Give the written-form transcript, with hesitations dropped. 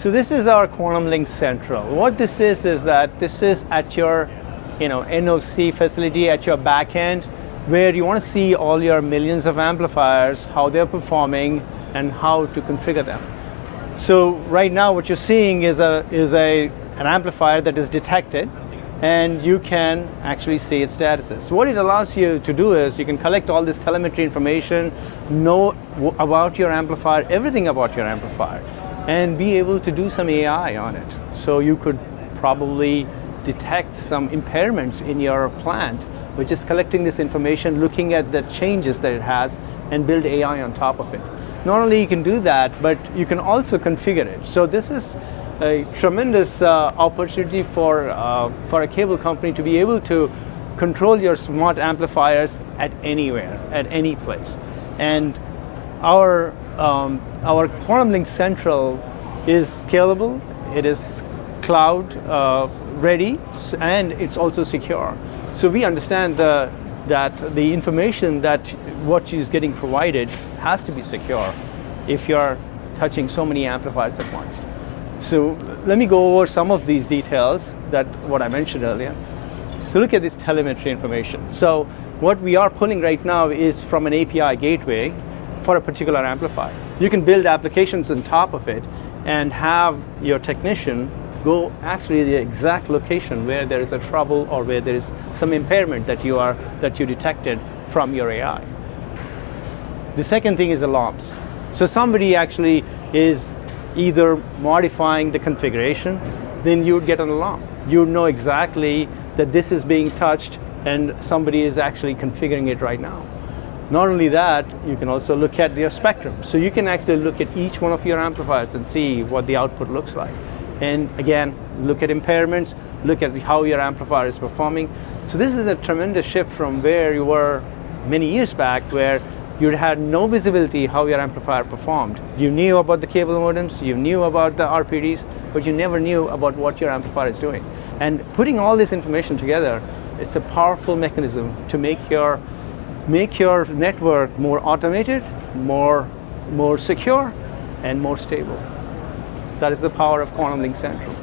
So this is our QuantumLink Central. What this is that this is at your NOC facility, at your back end, where you want to see all your millions of amplifiers, how they're performing, and how to configure them. So right now what you're seeing is an amplifier that is detected, and you can actually see its statuses. So what it allows you to do is you can collect all this telemetry information, know about your amplifier, everything about your amplifier, and be able to do some AI on it. So you could probably detect some impairments in your plant, which is collecting this information, looking at the changes that it has, and build AI on top of it. Not only you can do that, but you can also configure it. So this is a tremendous opportunity for a cable company to be able to control your smart amplifiers at anywhere, at any place. And our QuantumLink Central is scalable, it is cloud ready, and it's also secure. So we understand that the information that what is getting provided has to be secure if you're touching so many amplifiers at once. So let me go over some of these details that what I mentioned earlier. So look at this telemetry information. So what we are pulling right now is from an API gateway for a particular amplifier. You can build applications on top of it and have your technician go actually the exact location where there is a trouble or where there is some impairment that you detected from your AI. The second thing is alarms. So somebody actually is either modifying the configuration, then you would get an alarm. You would know exactly that this is being touched and somebody is actually configuring it right now. Not only that, you can also look at your spectrum. So you can actually look at each one of your amplifiers and see what the output looks like. And again, look at impairments, look at how your amplifier is performing. So this is a tremendous shift from where you were many years back, where you had no visibility how your amplifier performed. You knew about the cable modems, you knew about the RPDs, but you never knew about what your amplifier is doing. And putting all this information together, it's a powerful mechanism to make your network more automated, more secure, and more stable. That is the power of QuantumLink Central.